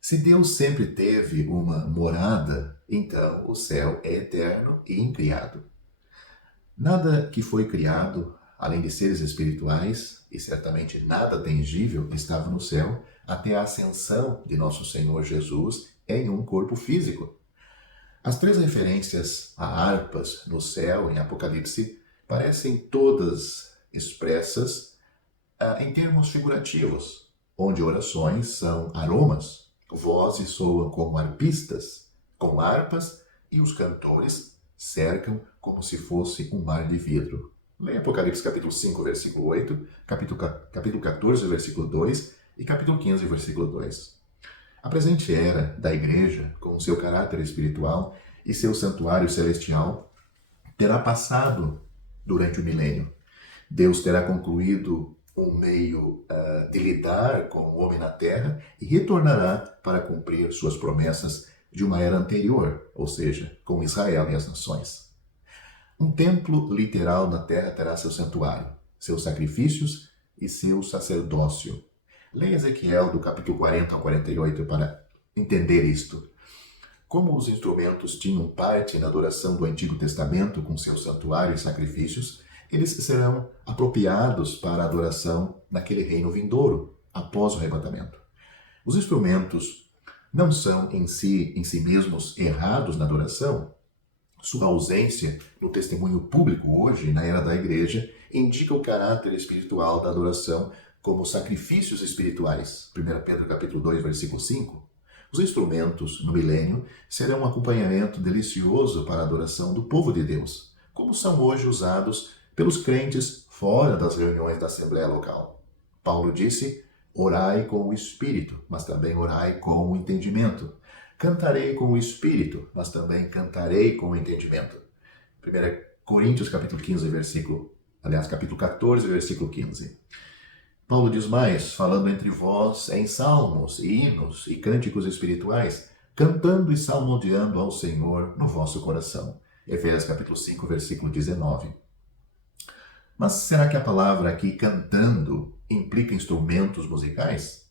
Se Deus sempre teve uma morada, então o céu é eterno e incriado. Nada que foi criado, além de seres espirituais, e certamente nada tangível, estava no céu até a ascensão de nosso Senhor Jesus em um corpo físico. As três referências a harpas no céu em Apocalipse parecem todas expressas em termos figurativos, onde orações são aromas, vozes soam como arpistas, com harpas, e os cantores cercam como se fosse um mar de vidro. Leia Apocalipse capítulo 5, versículo 8, capítulo 14, versículo 2 e capítulo 15, versículo 2. A presente era da igreja, com seu caráter espiritual e seu santuário celestial, terá passado durante o milênio. Deus terá concluído um meio de lidar com o homem na terra e retornará para cumprir suas promessas de uma era anterior, ou seja, com Israel e as nações. Um templo literal na terra terá seu santuário, seus sacrifícios e seu sacerdócio. Leia Ezequiel do capítulo 40 ao 48 para entender isto. Como os instrumentos tinham parte na adoração do Antigo Testamento com seu santuário e sacrifícios, eles serão apropriados para a adoração naquele reino vindouro, após o arrebatamento. Os instrumentos não são em si mesmos errados na adoração. Sua ausência no testemunho público hoje, na era da igreja, indica o caráter espiritual da adoração como sacrifícios espirituais. 1 Pedro capítulo 2, versículo 5. Os instrumentos, no milênio, serão um acompanhamento delicioso para a adoração do povo de Deus, como são hoje usados pelos crentes fora das reuniões da Assembleia Local. Paulo disse, orai com o Espírito, mas também orai com o entendimento. Cantarei com o Espírito, mas também cantarei com o entendimento. 1 Coríntios capítulo 15, capítulo 14, versículo 15. Paulo diz mais, falando entre vós em salmos, e hinos e cânticos espirituais, cantando e salmodiando ao Senhor no vosso coração. Efésios capítulo 5, versículo 19. Mas será que a palavra aqui, cantando, implica instrumentos musicais?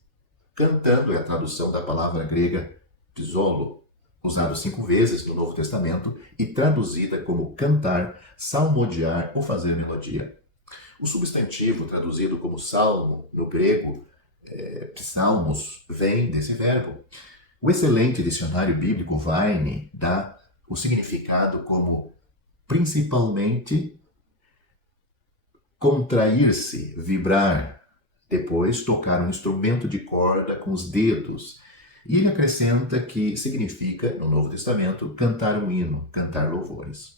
Cantando é a tradução da palavra grega psolo, usada 5 vezes no Novo Testamento e traduzida como cantar, salmodiar ou fazer melodia. O substantivo traduzido como salmo, no grego, psalmos, vem desse verbo. O excelente dicionário bíblico Vine dá o significado como principalmente contrair-se, vibrar, depois tocar um instrumento de corda com os dedos. E ele acrescenta que significa, no Novo Testamento, cantar um hino, cantar louvores.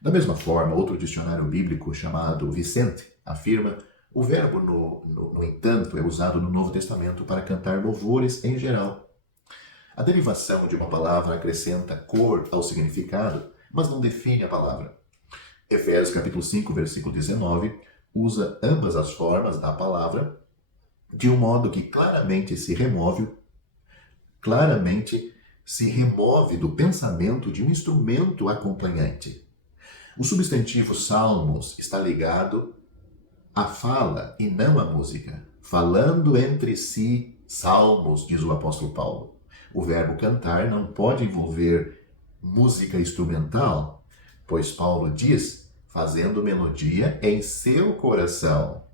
Da mesma forma, outro dicionário bíblico chamado Vicente afirma o verbo, no entanto, é usado no Novo Testamento para cantar louvores em geral. A derivação de uma palavra acrescenta cor ao significado, mas não define a palavra. Efésios capítulo 5, versículo 19, usa ambas as formas da palavra de um modo que claramente se remove do pensamento de um instrumento acompanhante. O substantivo salmos está ligado à fala e não à música. Falando entre si salmos, diz o apóstolo Paulo. O verbo cantar não pode envolver música instrumental, pois Paulo diz, fazendo melodia em seu coração.